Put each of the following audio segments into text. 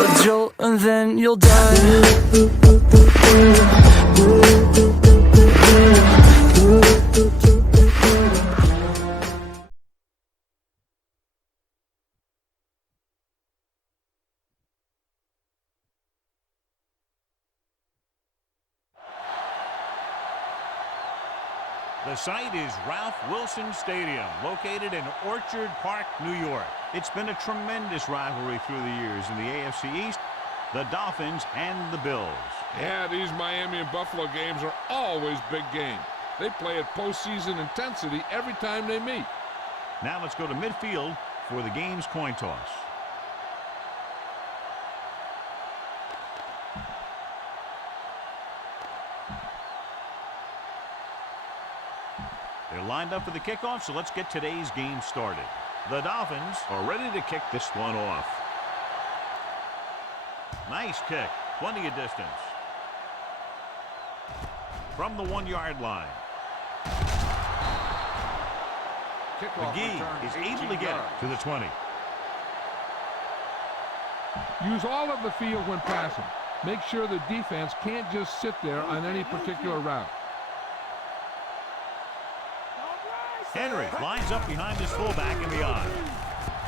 A jolt and then you'll die. The site is Ralph Wilson Stadium, located in Orchard Park, New York. It's been a tremendous rivalry through the years in the AFC East, the Dolphins and the Bills. Yeah, these Miami and Buffalo games are always big games. They play at postseason intensity every time they meet. Now let's go to midfield for the game's coin toss. They're lined up for the kickoff, so let's get today's game started. The Dolphins are ready to kick this one off. Nice kick. Plenty of distance. From the 1-yard line. McGee is able to get it to the 20. Use all of the field when passing. Make sure the defense can't just sit there on any particular route. Henry lines up behind his fullback and beyond.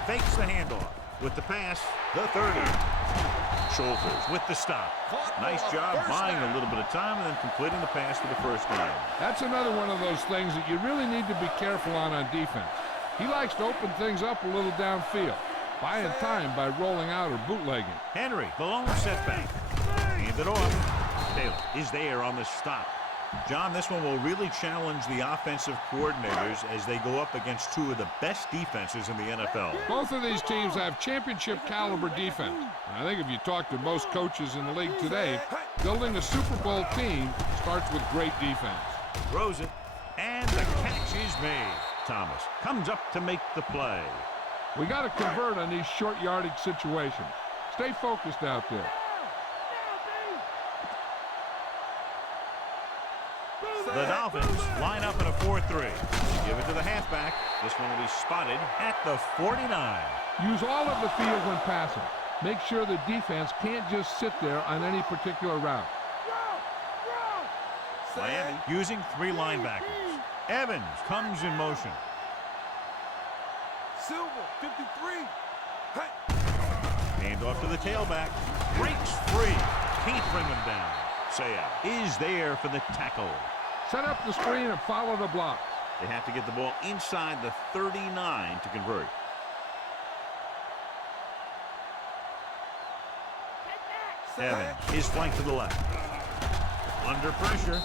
Fakes the handoff. With the pass, the 30. Shoulders with the stop. Nice job buying a little bit of time and then completing the pass for the first down. That's another one of those things that you really need to be careful on defense. He likes to open things up a little downfield, buying time by rolling out or bootlegging. Henry, the lone setback. Hand it off. Taylor is there on the stop. John, this one will really challenge the offensive coordinators as they go up against two of the best defenses in the NFL. Both of these teams have championship caliber defense. And I think if you talk to most coaches in the league today, building a Super Bowl team starts with great defense. Throws it, and the catch is made. Thomas comes up to make the play. We got to convert on these short yardage situations. Stay focused out there. The Dolphins line up in a 4-3. Give it to the halfback. This one will be spotted at the 49. Use all of the field when passing. Make sure the defense can't just sit there on any particular route. Miami using 3 linebackers. Evans comes in motion. Silver, 53. Hand off to the tailback. Breaks free. Can't bring him down. Saya is there for the tackle. Set up the screen and follow the blocks. They have to get the ball inside the 39 to convert. Evans is flanked to the left. Under pressure.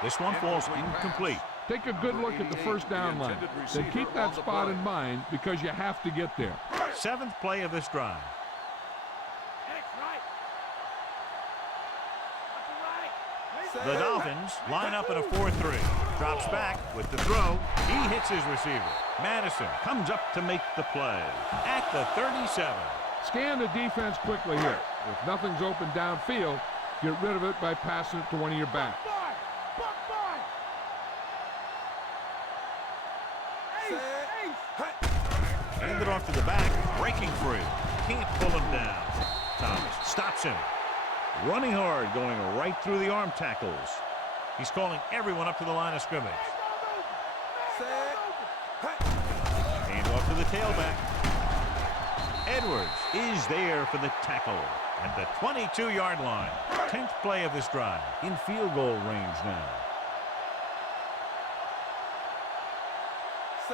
This one falls incomplete. Take a good look at the first down line. Then keep that spot in mind because you have to get there. 7th play of this drive. The Dolphins line up in a 4-3. Drops back with the throw. He hits his receiver. Madison comes up to make the play at the 37. Scan the defense quickly here. If nothing's open downfield, get rid of it by passing it to one of your backs. Hand it off to the back. Breaking free. Can't pull him down. Thomas stops him. Running hard, going right through the arm tackles. He's calling everyone up to the line of scrimmage. Hand off to the tailback. Edwards is there for the tackle at the 22-yard line. 10th play of this drive. In field goal range now.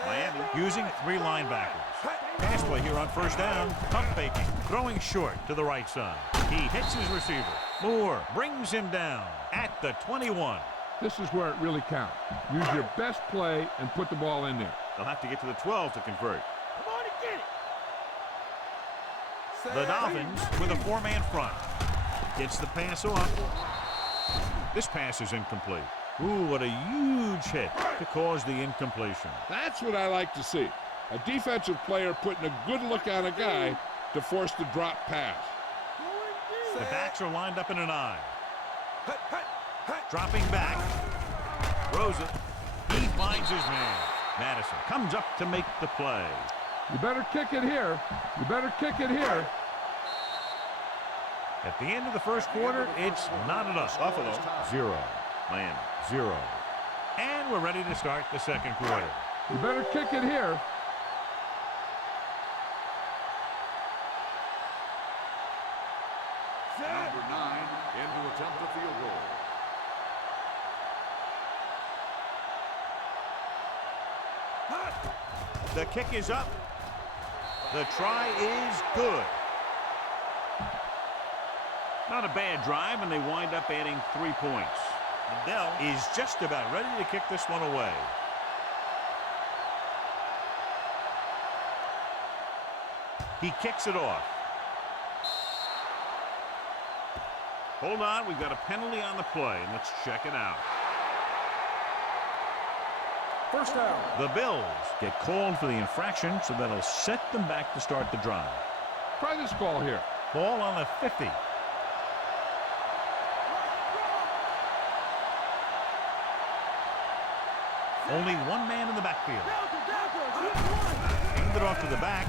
Miami using 3 linebackers. Pass play here on first down. Pump faking. Throwing short to the right side. He hits his receiver. Moore brings him down at the 21. This is where it really counts. Use your best play and put the ball in there. They'll have to get to the 12 to convert. The Dolphins with a 4-man front. Gets the pass off. This pass is incomplete. Ooh, what a huge hit to cause the incompletion. That's what I like to see. A defensive player putting a good look on a guy to force the drop pass. The backs are lined up in an I. Dropping back. Throws it. He finds his man. Madison comes up to make the play. You better kick it here. You better kick it here. At the end of the first quarter, it's knotted up. Buffalo 0, Miami 0. And we're ready to start the second quarter. You better kick it here. Number 9 in to attempt a field goal. The kick is up. The try is good. Not a bad drive, and they wind up adding 3 points. Adele is just about ready to kick this one away. He kicks it off. Hold on, we've got a penalty on the play, and let's check it out. First down. The Bills get called for the infraction, so that'll set them back to start the drive. Try this call here. Ball on the 50. Only one man in the backfield. Hand it off to the back.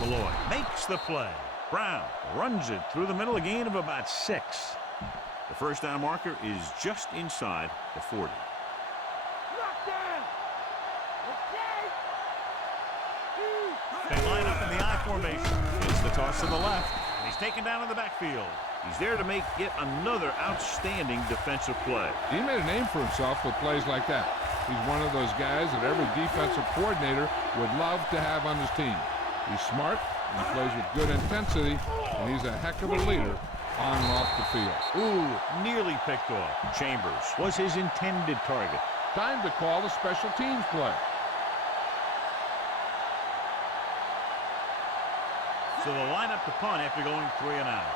Malloy makes the play. Brown runs it through the middle, a gain of about 6. The first down marker is just inside the 40. They line up in the I formation. It's the toss to the left. And he's taken down in the backfield. He's there to make yet another outstanding defensive play. He made a name for himself with plays like that. He's one of those guys that every defensive coordinator would love to have on his team. He's smart, he plays with good intensity, and he's a heck of a leader on and off the field. Ooh, nearly picked off. Chambers was his intended target. Time to call the special teams play. So they'll line up to punt after going 3 and out.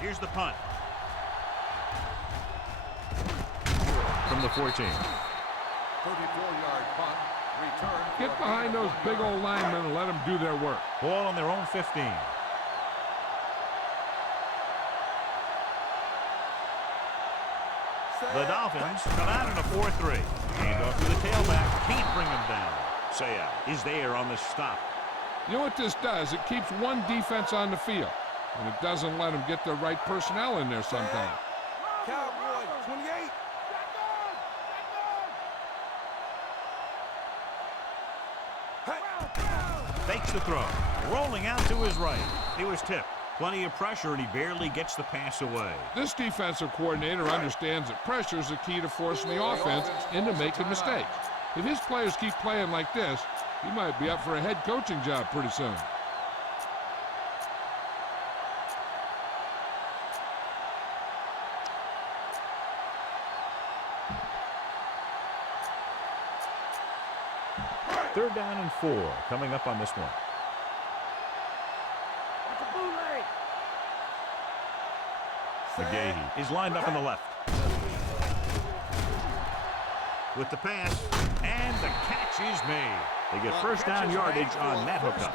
Here's the punt. From the 14. 34-yard punt. Return. Get behind those big old linemen and let them do their work. Ball on their own 15. The Dolphins come out in a 4-3. Hand off to the tailback. Can't bring him down. Saya is there on the stop. You know what this does? It keeps one defense on the field, and it doesn't let them get the right personnel in there sometimes. Cowboy, 28. Fakes the throw. Rolling out to his right. He was tipped. Plenty of pressure, and he barely gets the pass away. This defensive coordinator understands that pressure is the key to forcing the offense into making mistakes. If his players keep playing like this, he might be up for a head coaching job pretty soon. Third down and 4 coming up on this one. McGahee is lined up on the left. With the pass, and the catch is made. They get first down yardage on that hookup.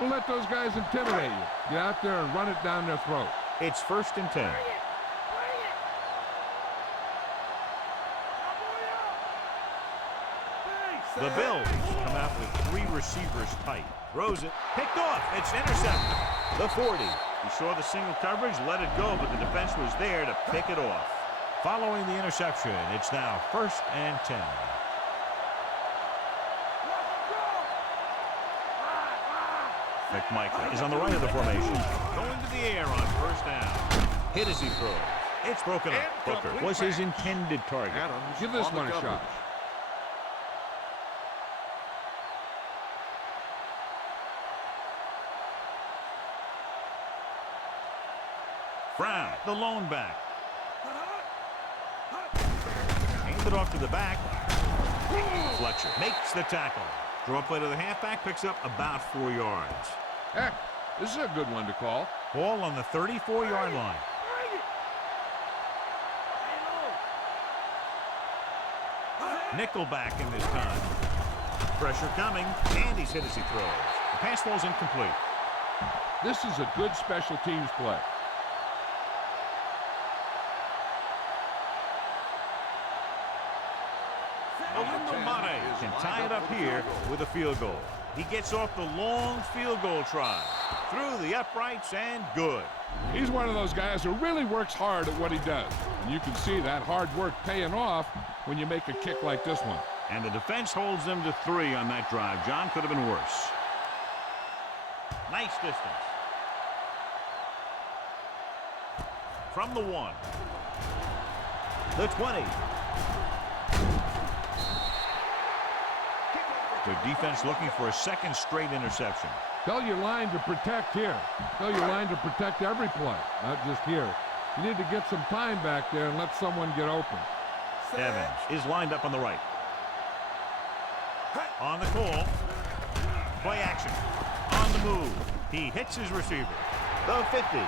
Don't let those guys intimidate you. Get out there and run it down their throat. It's 1st and 10. The Bills come out with 3 receivers tight. Throws it. Picked off. It's intercepted. The 40. He saw the single coverage, let it go, but the defense was there to pick it off. Following the interception, it's now 1st and 10. McMichael is on the right of the formation. Going to the air on 1st down. Hit as he throws. It's broken up. Booker was his intended target. Give this one a shot. Brown, the lone back. Hand it off to the back. Fletcher makes the tackle. Draw play to the halfback, picks up about 4 yards. Heck, this is a good one to call. Ball on the 34-yard line. Nickelback in this time. Pressure coming, and he's hit as he throws. The pass falls incomplete. This is a good special teams play. Can tie it up here with a field goal. He gets off the long field goal try. Through the uprights and good. He's one of those guys who really works hard at what he does. And you can see that hard work paying off when you make a kick like this one. And the defense holds them to 3 on that drive. John, could have been worse. Nice distance. From the 1. The 20. Their defense looking for a second straight interception. Tell your line to protect here. Tell your line to protect every play, not just here. You need to get some time back there and let someone get open. Evans is lined up on the right. On the call. Play action. On the move. He hits his receiver. The 50.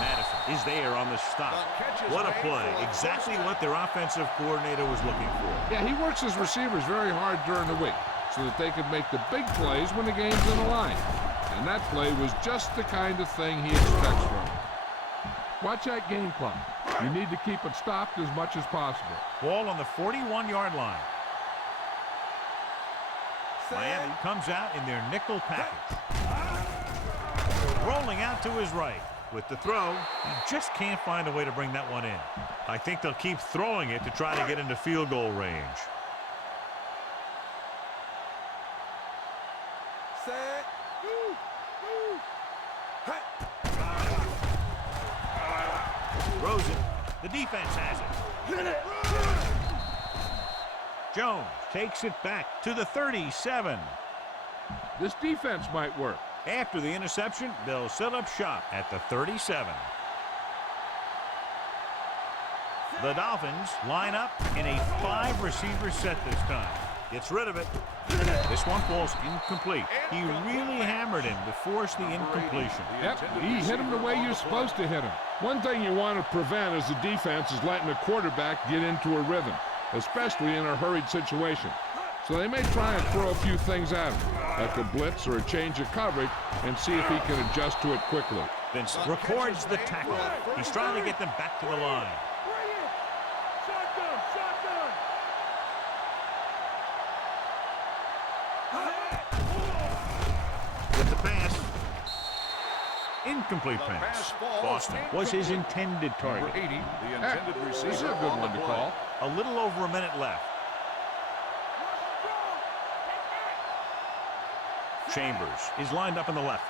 Madison is there on the stop. What a play. Exactly what their offensive coordinator was looking for. Yeah, he works his receivers very hard during the week so that they could make the big plays when the game's in the line. And that play was just the kind of thing he expects from him. Watch that game clock. You need to keep it stopped as much as possible. Ball on the 41-yard line. Miami comes out in their nickel package. Rolling out to his right. With the throw, he just can't find a way to bring that one in. I think they'll keep throwing it to try to get into field goal range. Set. Throws it. The defense has it. Jones takes it back to the 37. This defense might work. After the interception, they'll set up shop at the 37. The Dolphins line up in a 5-receiver set this time. Gets rid of it. This one falls incomplete. He really hammered him to force the incompletion. Yep, he hit him the way you're supposed to hit him. One thing you want to prevent as a defense is letting a quarterback get into a rhythm, especially in a hurried situation. So they may try and throw a few things at him, like a blitz or a change of coverage, and see if he can adjust to it quickly. Vince records the tackle. He's trying to get them back to the line. With the pass. Incomplete pass. Boston was his intended target. 80, the intended receiver. This is a good one to call. A little over a minute left. Chambers is lined up on the left.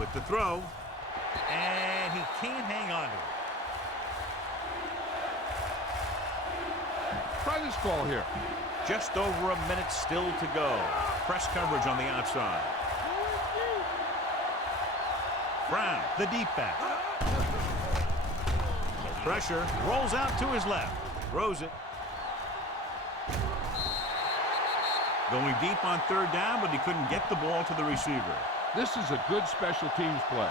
With the throw. And he can't hang on to it. Try this ball here. Just over a minute still to go. Press coverage on the outside. Brown, the deep back. No pressure. Rolls out to his left. Throws it. Going deep on 3rd down, but he couldn't get the ball to the receiver. This is a good special teams play.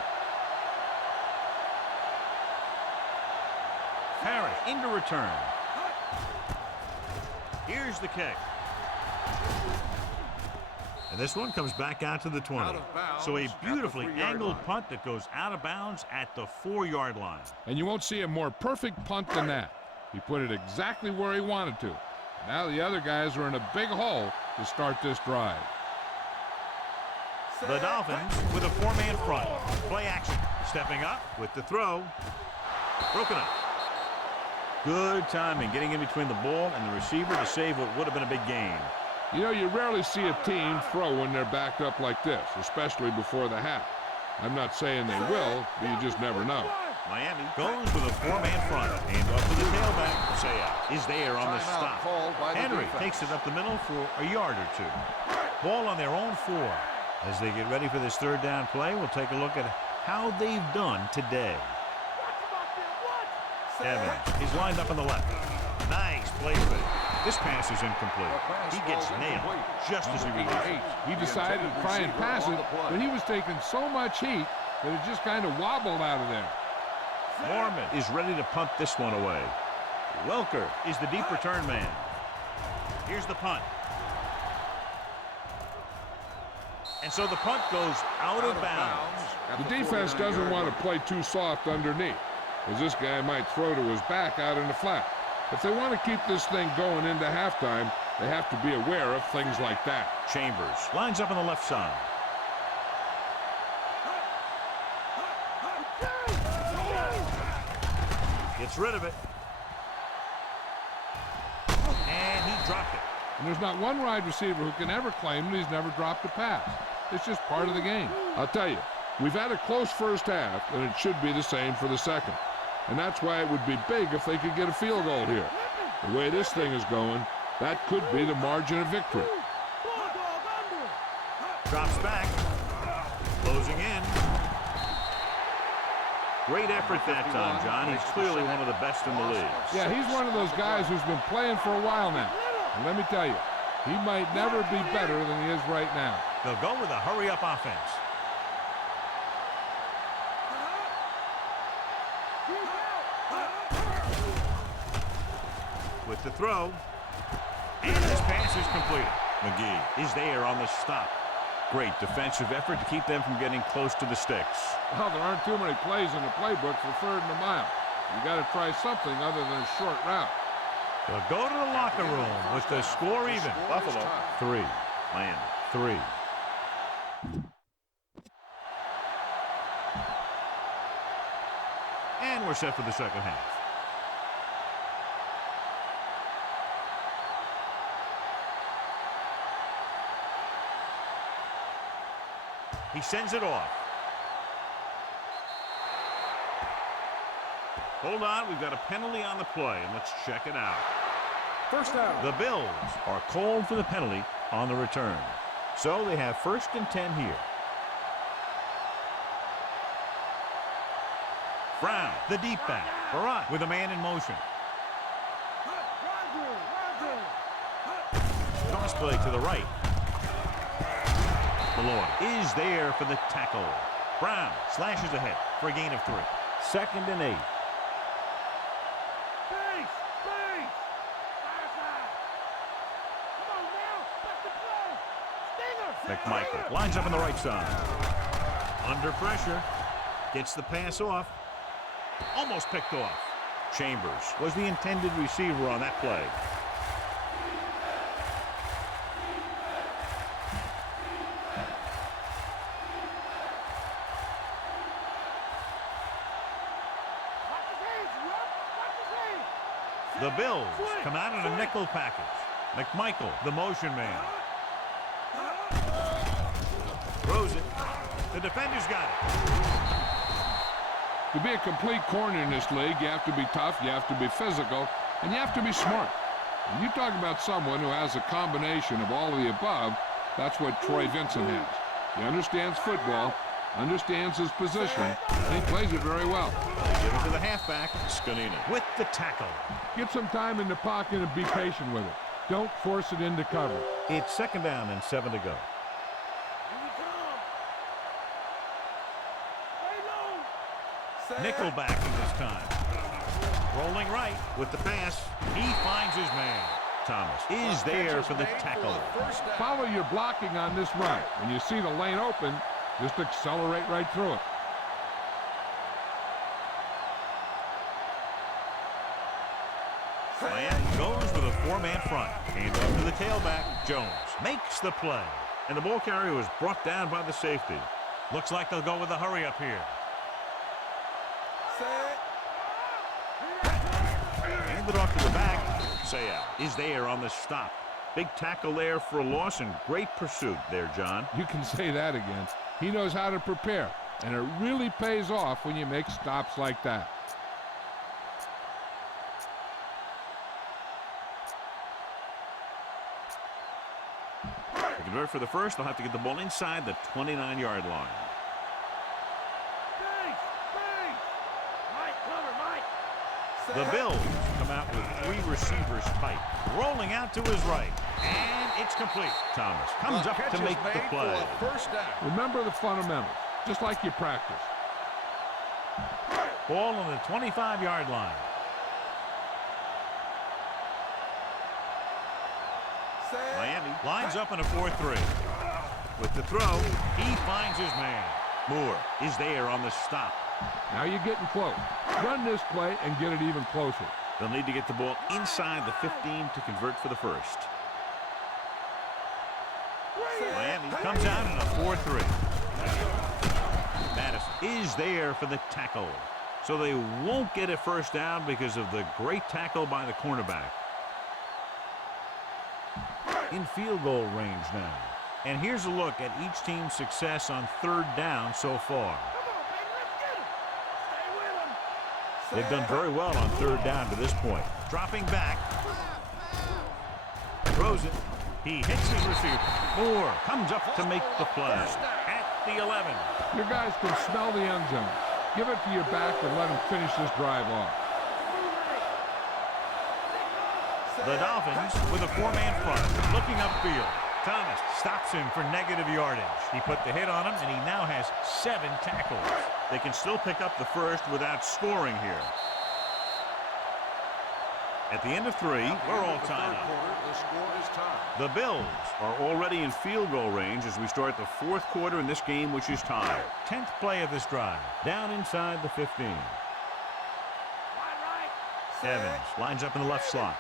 Harris into return. Here's the kick. And this one comes back out to the 20. So a beautifully angled punt that goes out of bounds at the 4-yard line. And you won't see a more perfect punt than that. He put it exactly where he wanted to. Now the other guys are in a big hole to start this drive. The Dolphins with a 4-man front. Play action. Stepping up with the throw. Broken up. Good timing getting in between the ball and the receiver to save what would have been a big gain. You know, you rarely see a team throw when they're backed up like this, especially before the half. I'm not saying they will, but you just never know. Miami goes with a 4-man front. Hand off to the tailback. Saya is there on the stop. Henry takes it up the middle for a yard or 2. Ball on their own 4. As they get ready for this 3rd down play, we'll take a look at how they've done today. Evans is lined up on the left. Nice play fake. This pass is incomplete. He gets nailed just as he released it. He decided to try and pass it, but he was taking so much heat that it just kind of wobbled out of there. Mormon is ready to punt this one away. Welker is the deep return man. Here's the punt. And so the punt goes out of bounds. The defense doesn't want to play too soft underneath, as this guy might throw to his back out in the flat. If they want to keep this thing going into halftime, they have to be aware of things like that. Chambers lines up on the left side. Gets rid of it. And he dropped it. And there's not one wide receiver who can ever claim that he's never dropped a pass. It's just part of the game. I'll tell you, we've had a close first half, and it should be the same for the second. And that's why it would be big if they could get a field goal here. The way this thing is going, that could be the margin of victory. Drops back. Closing in. Great effort that time, John. He's clearly one of the best in the league. Yeah, he's one of those guys who's been playing for a while now. And let me tell you, he might never be better than he is right now. They'll go with a hurry-up offense. With the throw. And this pass is completed. McGee is there on the stop. Great defensive effort to keep them from getting close to the sticks. Well, there aren't too many plays in the playbook for 3rd and a mile. You got to try something other than a short route. They'll go to the locker room with the score even. Buffalo 3, Miami 3. And we're set for the second half. He sends it off. Hold on, we've got a penalty on the play, and let's check it out. First down. The Bills are called for the penalty on the return. So they have 1st and 10 here. Brown, the deep back. Barat with a man in motion. Toss play to the right. Malloy is there for the tackle. Brown slashes ahead for a gain of 3. 2nd and 8. McMichael lines up on the right side. Under pressure. Gets the pass off. Almost picked off. Chambers was the intended receiver on that play. The Bills come out in a nickel package. McMichael, the motion man. Throws it. The defender's got it. To be a complete corner in this league, you have to be tough, you have to be physical, and you have to be smart. When you talk about someone who has a combination of all of the above, that's what Troy Vincent has. He understands football, understands his position, and he plays it very well. They give it to the halfback, Scanina, with the tackle. Get some time in the pocket and be patient with it. Don't force it into cover. It's 2nd down and 7 to go. Nickel backing this time. Rolling right with the pass. He finds his man. Thomas is there for the tackle. Follow your blocking on this run. When you see the lane open, just accelerate right through it. Miami goes with a 4-man front. Hands off to the tailback. Jones makes the play. And the ball carrier was brought down by the safety. Looks like they'll go with a hurry up here. Hand it off to the back. Sayal is there on the stop. Big tackle there for a loss and great pursuit there, John. You can say that again. He knows how to prepare, and it really pays off when you make stops like that. To convert for the first, they'll have to get the ball inside the 29-yard line. The Bills come out with 3 receivers tight. Rolling out to his right. And it's complete. Thomas comes up to make the play. First down. Remember the fundamentals, just like you practice. Ball on the 25-yard line. Miami lines up in a 4-3. With the throw, he finds his man. Moore is there on the stop. Now you're getting close. Run this play and get it even closer. They'll need to get the ball inside the 15 to convert for the first. Miami comes out in a 4-3. Madison is there for the tackle. So they won't get a first down because of the great tackle by the cornerback. In field goal range now. And here's a look at each team's success on third down so far. They've done very well on third down to this point. Dropping back. Throws it. He hits his receiver. Moore comes up to make the play. At the 11. Your guys can smell the end zone. Give it to your back and let him finish this drive off. The Dolphins with a four-man front. Looking upfield. Thomas stops him for negative yardage. He put the hit on him, and he now has 7 tackles. They can still pick up the first without scoring here. At the end of 3, we're all tied up. The score is tied. The Bills are already in field goal range as we start the fourth quarter in this game, which is tied. 10th play of this drive. Down inside the 15. Evans lines up in the left slot.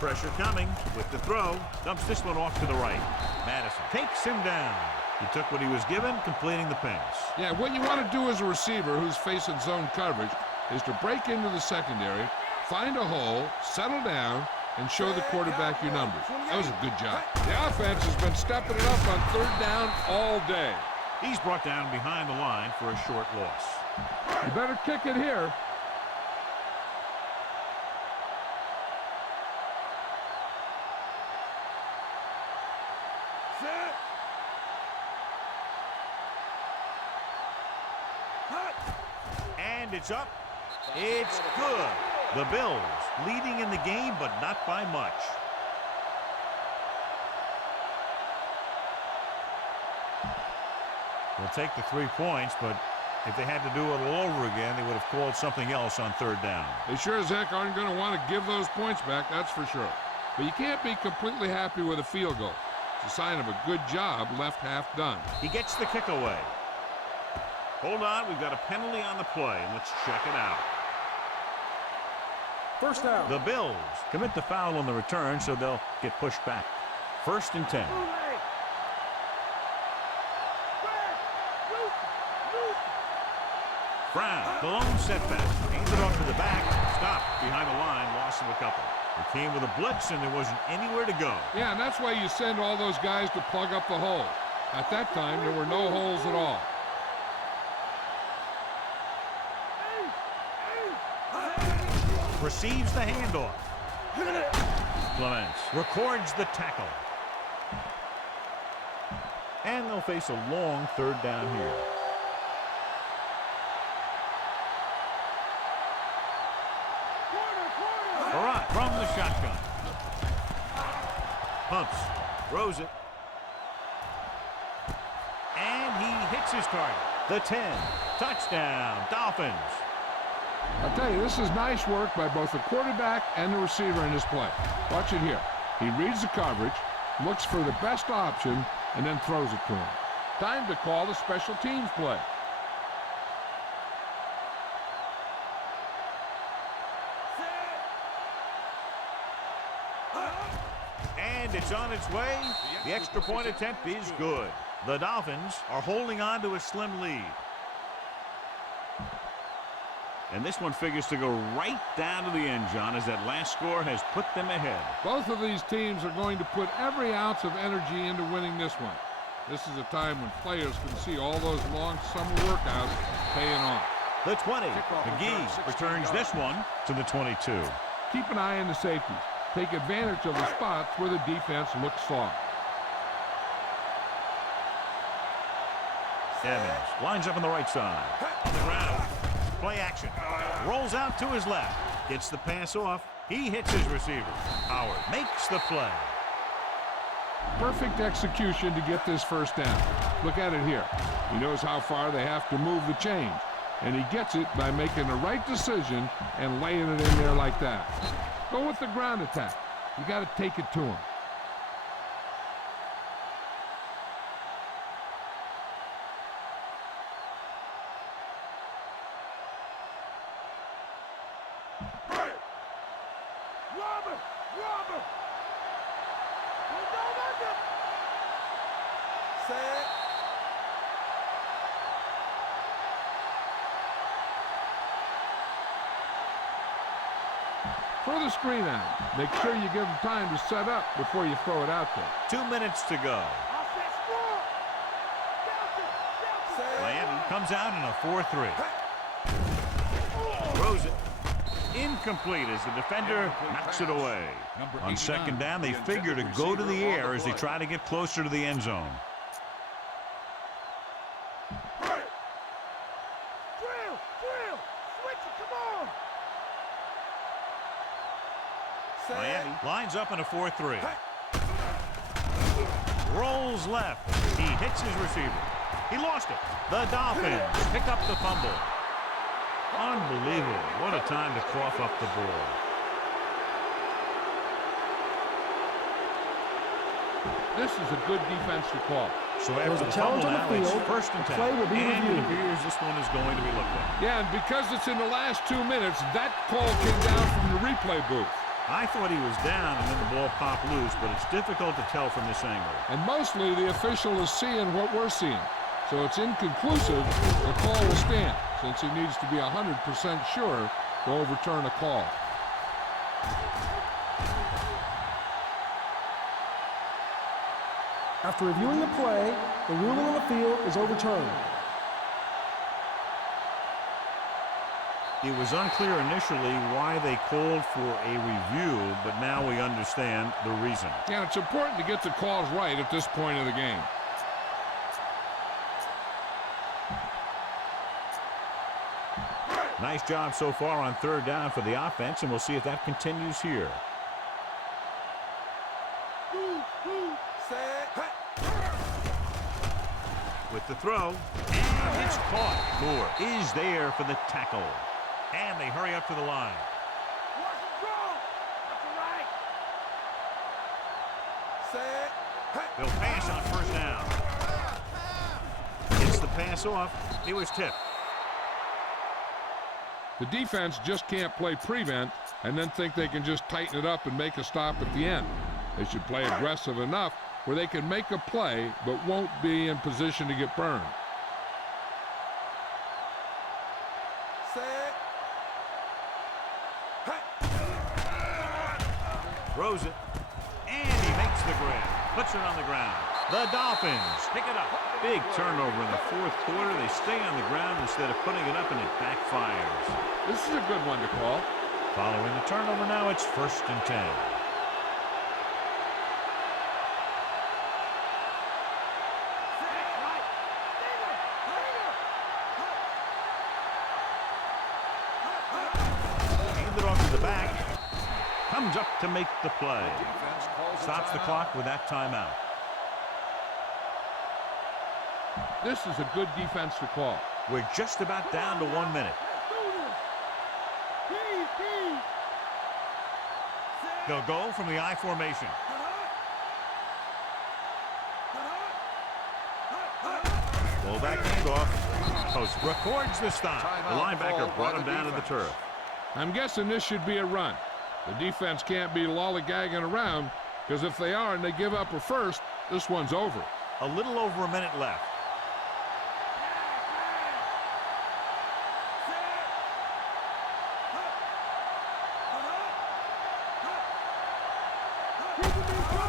Pressure coming with the throw. Dumps this one off to the right. Madison takes him down. He took what he was given, completing the pass. Yeah, what you want to do as a receiver who's facing zone coverage is to break into the secondary, find a hole, settle down, and show the quarterback your numbers. That was a good job. The offense has been stepping it up on third down all day. He's brought down behind the line for a short loss. You better kick it here. And it's up. It's good. The Bills leading in the game, but not by much. They'll take the 3 points, but if they had to do it all over again, they would have called something else on third down. They sure as heck aren't going to want to give those points back, that's for sure. But you can't be completely happy with a field goal. It's a sign of a good job left half done. He gets the kick away. Hold on, we've got a penalty on the play, and let's check it out. First down. The Bills commit the foul on the return, so they'll get pushed back. 1st and 10. Brown, the lone setback. Hands it off to the back. Stopped behind the line, loss of a couple. It came with a blitz, and there wasn't anywhere to go. Yeah, and that's why you send all those guys to plug up the hole. At that time, there were no holes at all. Receives the handoff. Clements records the tackle. And they'll face a long third down here. All right, from the shotgun. Pumps, throws it. And he hits his target. The 10. Touchdown, Dolphins. I'll tell you, this is nice work by both the quarterback and the receiver in this play. Watch it here. He reads the coverage, looks for the best option, and then throws it to him. Time to call the special teams play. And it's on its way. The extra point attempt is good. The Dolphins are holding on to a slim lead. And this one figures to go right down to the end, John, as that last score has put them ahead. Both of these teams are going to put every ounce of energy into winning this one. This is a time when players can see all those long summer workouts paying off. The 20. McGee returns this one to the 22. Keep an eye on the safeties. Take advantage of the spots where the defense looks soft. Evans lines up on the right side. On the ground. Play action. Rolls out to his left. Gets the pass off. He hits his receiver. Howard makes the play. Perfect execution to get this first down. Look at it here. He knows how far they have to move the chains, and he gets it by making the right decision and laying it in there like that. Go with the ground attack. You got to take it to him. Set. Throw the screen out. Make sure you give them time to set up before you throw it out there. 2 minutes to go. Set. Miami comes out in a 4-3. Throws it. Incomplete as the defender knocks it away. On second down, they figure to go to the air as they try to get closer to the end zone. Miami lines up in a 4-3. Rolls left. He hits his receiver. He lost it. The Dolphins pick up the fumble. Unbelievable. What a time to cough up the ball. This is a good defensive call. So after the fumble now, it's first and 10. Play will be and it reviewed. appears this one is going to be looked at. Yeah, and because it's in the last 2 minutes, that call came down from the replay booth. I thought he was down and then the ball popped loose, but it's difficult to tell from this angle. And mostly the official is seeing what we're seeing. So it's inconclusive. The call will stand since he needs to be 100% sure to overturn a call. After reviewing the play, the ruling on the field is overturned. It was unclear initially why they called for a review, but now we understand the reason. Yeah, it's important to get the calls right at this point of the game. Nice job so far on third down for the offense, and we'll see if that continues here. Set. With the throw, and it's caught. Moore is there for the tackle. And they hurry up to the line. Set. They'll pass on first down. Gets the pass off. It was tipped. The defense just can't play prevent and then think they can just tighten it up and make a stop at the end. They should play aggressive enough where they can make a play but won't be in position to get burned. Set. Throws it. And he makes the grab. Puts it on the ground. The Dolphins pick it up. Big turnover in the fourth quarter. They stay on the ground instead of putting it up, and it backfires. This is a good one to call. Following the turnover now, it's first and 10. Handed off to the back. Comes up to make the play. Defense calls a Stops the timeout. clock with that timeout. This is a good defense to call. We're just about down to 1 minute. They'll go from the I formation. Fullback handoff. Post records the stop. The linebacker brought him down to the turf. I'm guessing this should be a run. The defense can't be lollygagging around because if they are and they give up a first, this one's over. A little over a minute left.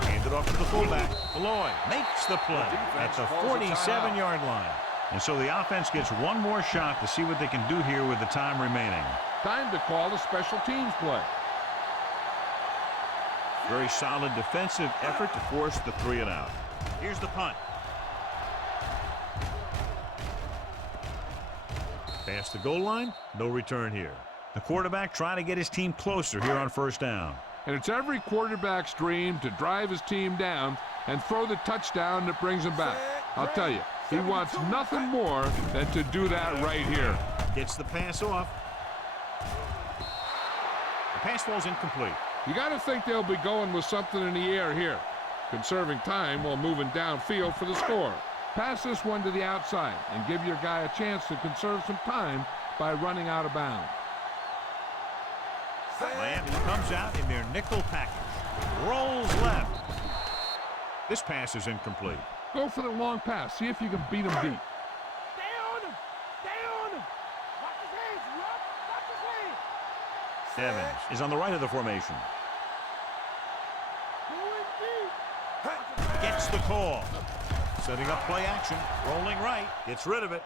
Handed off to the fullback. Floyd makes the play at the 47-yard line. And so the offense gets one more shot to see what they can do here with the time remaining. Time to call a special teams play. Very solid defensive effort to force the 3-and-out. Here's the punt. Past the goal line, no return here. The quarterback trying to get his team closer here on first down. And it's every quarterback's dream to drive his team down and throw the touchdown that brings him back. I'll tell you, he wants nothing more than to do that right here. Gets the pass off. The pass falls incomplete. You got to think they'll be going with something in the air here, conserving time while moving downfield for the score. Pass this one to the outside and give your guy a chance to conserve some time by running out of bounds. Miami comes out in their nickel package. Rolls left. This pass is incomplete. Go for the long pass. See if you can beat him deep. Stay on him. Stay on him. Watch his hands, Rob. Watch his hands. Evans is on the right of the formation. Going deep. Gets the call. Setting up play action. Rolling right. Gets rid of it.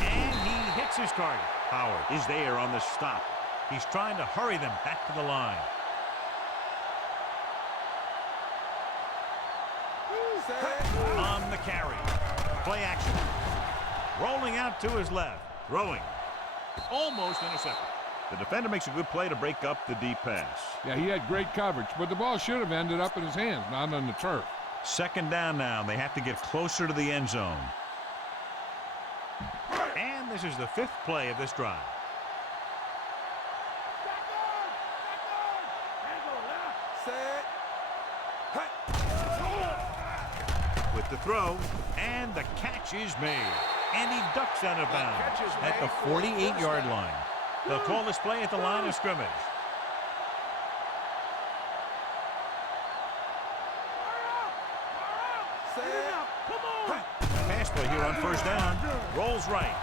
And he hits his target. Howard is there on the stop. He's trying to hurry them back to the line. On the carry. Play action. Rolling out to his left. Throwing. Almost intercepted. The defender makes a good play to break up the deep pass. Yeah, he had great coverage, but the ball should have ended up in his hands, not on the turf. Second down now. They have to get closer to the end zone. And this is the 5th play of this drive. With the throw, and the catch is made. And he ducks out of bounds at the 48-yard line. They'll call this play at the line of scrimmage. Pass play here on first down. Rolls right.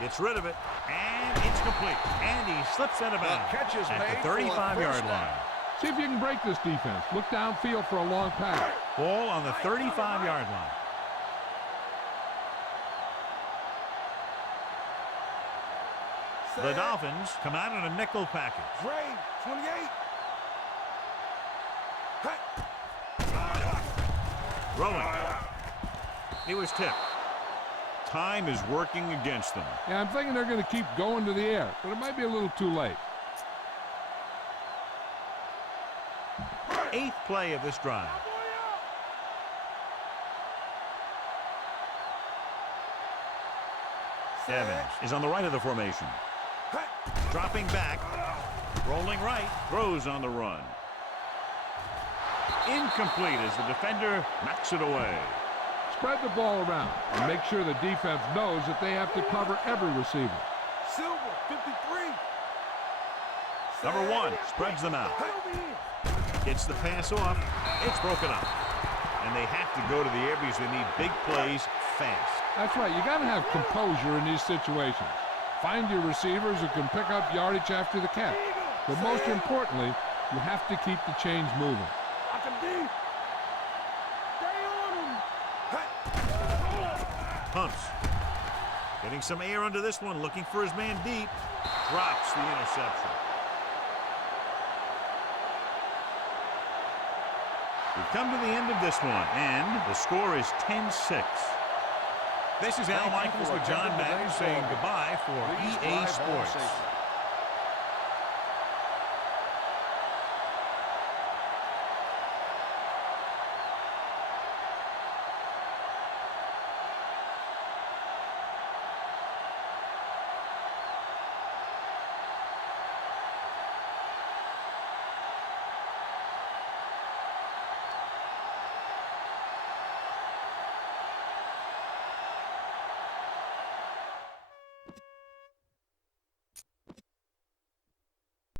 Gets rid of it, and it's complete. And he slips out of bounds at the 35-yard line. See if you can break this defense. Look downfield for a long pass. Ball on the 35-yard line. The Dolphins come out in a nickel package. Dre, 28. Throwing. He was tipped. Time is working against them. Yeah, I'm thinking they're going to keep going to the air, but it might be a little too late. 8th play of this drive. Evans is on the right of the formation. Dropping back. Rolling right. Throws on the run. Incomplete as the defender knocks it away. Spread the ball around and make sure the defense knows that they have to cover every receiver. Silver, 53. Number 1 spreads them out. Gets the pass off. It's broken up. And they have to go to the air because they need big plays fast. That's right. You got to have composure in these situations. Find your receivers who can pick up yardage after the catch. But most importantly, you have to keep the chains moving. Lock him deep. Stay on him. Pumps. Getting some air under this one. Looking for his man deep. Drops the interception. We've come to the end of this one, and the score is 10-6. This is Al Michaels with John Madden saying goodbye for EA Sports.